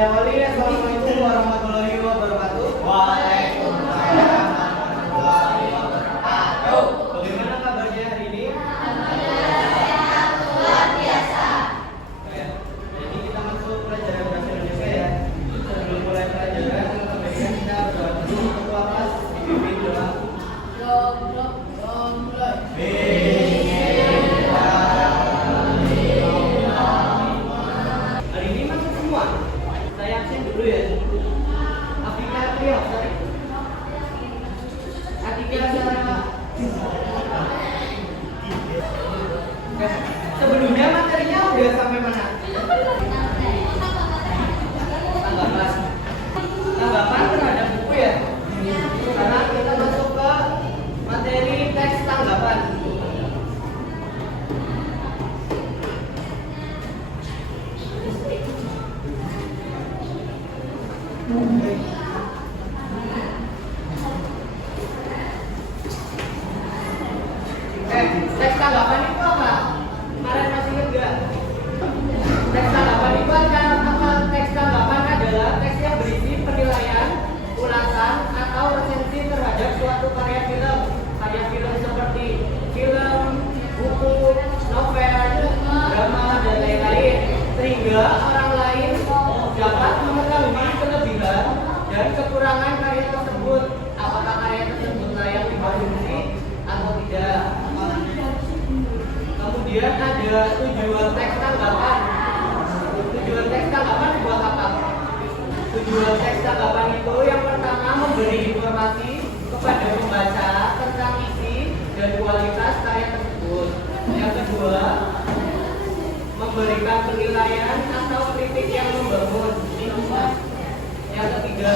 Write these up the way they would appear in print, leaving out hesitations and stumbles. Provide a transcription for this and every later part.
Saya Oli, assalamualaikum warahmatullahi wabarakatuh. Waalaikumsalam warahmatullahi wabarakatuh. Bagaimana kabarnya hari ini? Alhamdulillah, luar biasa. Jadi kita masuk pelajaran bahasa Indonesia ya. Sebelum mulai pelajaran, kemudian kita berdoa dulu. Ketua kelas dipimpin doa. Hari ini masuk semua. Saya absen dulu ya. Afika Trio, sorry. Afika Sarah. Sebelumnya materinya udah sampai mana? Tanggapan. Tanggapan terhadap buku ya. Sekarang kita masuk ke materi teks tanggapan. Teks tanggapan itu apa? Kalian masih ingat nggak? Teks tanggapan itu apa? Teks tanggapan adalah teks yang berisi penilaian, ulasan, atau resensi terhadap suatu karya film. Karya film seperti film, buku, novel, drama, dan lain-lain. Sehingga orang lain dapat mengetahui kelebihan dan kekurangan karya tersebut. Apakah karya tersebut layak dikonsumsi atau tidak. Kemudian ada tujuan teks tanggapan. Tujuan teks tanggapan buat apa? Tujuan teks tanggapan itu yang pertama memberi informasi kepada pembaca tentang isi dan kualitas karya tersebut. Yang kedua, memberikan penilaian atau kritik yang membangun. Yang ketiga,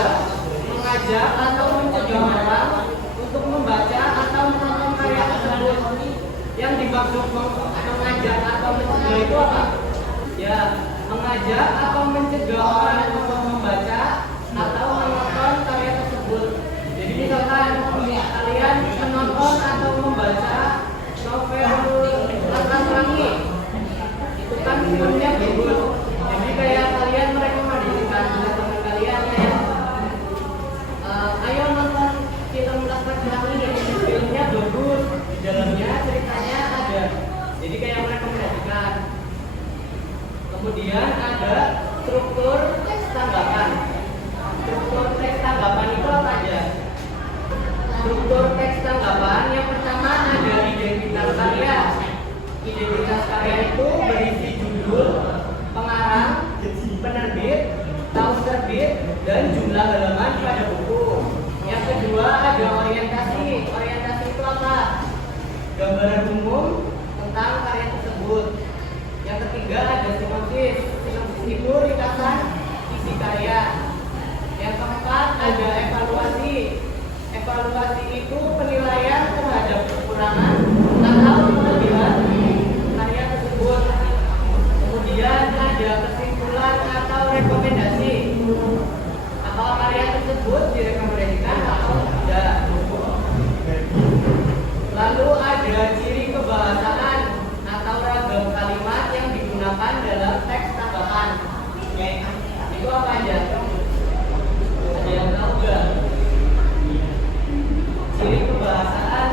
mengajak atau mencegah orang untuk membaca atau menonton karya tersebut. Yang dimaksud mengajak atau mencegah itu apa? Ya, mengajak atau mencegah orang untuk membaca atau menonton karya tersebut. Jadi misalkan kalian menonton atau membaca novel Laskar Pelangi, itu kan filmnya bagus. Jadi kayak kalian merekomendasikan ke teman kalian kayak ayo nonton film Laskar Pelangi, filmnya bagus, di dalamnya ceritanya ada. Jadi kayak merekomendasikan. Kemudian ada struktur teks tanggapan. Struktur teks tanggapan itu apa aja? Struktur teks tanggapan yang pertama ada identitas karya. Identitas karya itu berisi judul, pengarang, penerbit, tahun terbit, dan jumlah halaman pada buku. Yang kedua ada orientasi. Orientasi itu apa? Gambaran umum tentang karya tersebut. Yang ketiga ada sinopsis. Sinopsis itu ringkasan isi karya. Yang keempat ada evaluasi. Evaluasi itu penilaian terhadap kekurangan atau kelebihan karya tersebut. Kemudian ada kesimpulan atau rekomendasi. Apakah karya tersebut direkomendasikan atau tidak. Lalu ada ciri kebahasaan atau ragam kalimat yang digunakan dalam teks tanggapan. Itu apa aja? Ada yang tahu nggak? Ciri kebahasaan.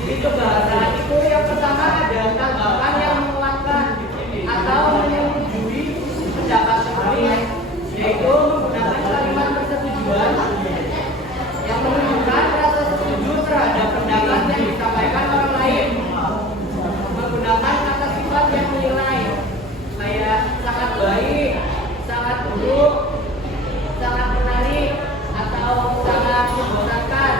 Ciri kebahasaan itu yang pertama ada tanggapan yang menguatkan atau menyetujui pendapat penulis, yaitu menggunakan kalimat persetujuan yang menunjukkan rasa setuju terhadap pendapat yang disampaikan orang lain. Menggunakan kata sifat yang menilai, kayak sangat baik, sangat buruk, sangat menarik, atau sangat membosankan.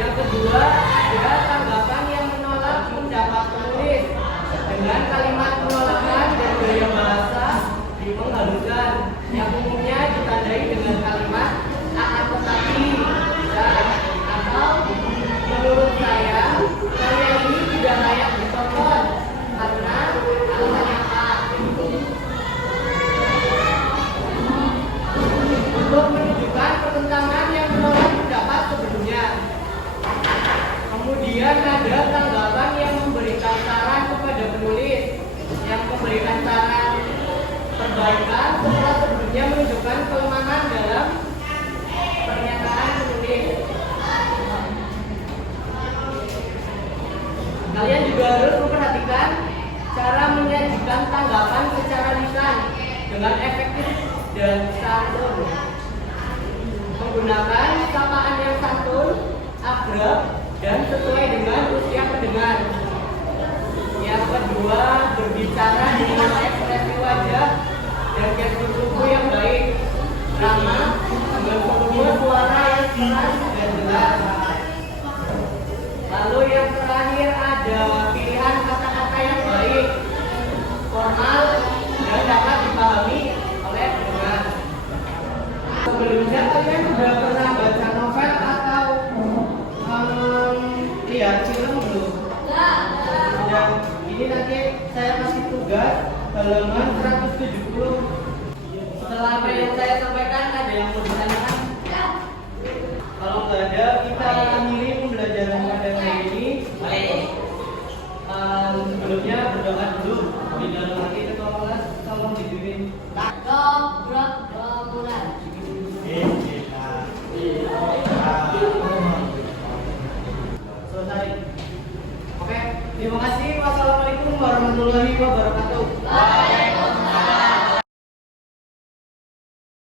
Yang kedua ada tanggapan yang menolak pendapat penulis dengan kalimat penolakan dan gaya bahasa menghaluskan yang umumnya ditandai dengan kalimat akan tetapi dan atau menurut saya karya ini tidak layak ditonton karena alasannya apa. Untuk menunjukkan pertentangan yang menolak pendapat sebelumnya. Kemudian ada tanggapan yang memberikan saran kepada penulis, yang memberikan saran kebaikan setelah sebelumnya menunjukkan kelemahan dalam pernyataan penulis. Kalian juga harus memperhatikan cara menyajikan tanggapan secara lisan dengan efektif dan santun. Menggunakan sapaan yang santun, akrab, dan sesuai dengan usia pendengar. Yang kedua, berbicara dengan ekspresi wajah dan gestur tubuh yang baik, ramah, dengan volume suara yang keras dan jelas. Lalu yang terakhir ada pilihan kata-kata yang baik, formal, dan dapat dipahami oleh pendengar. Sebelumnya kalian sudah pernah baca novel atau lihat film belum? Dan ini nanti saya kasih tugas halaman 170. Setelah apa yang saya sampaikan, ada yang mau ditanyakan? Kalau nggak ada, kita akhiri pembelajaran pada hari ini. Sebelumnya berdoa dulu di dalam hati ketua kelas, tolong dipimpin. Selesai. Oke, terima kasih. Wassalamualaikum warahmatullahi wabarakatuh.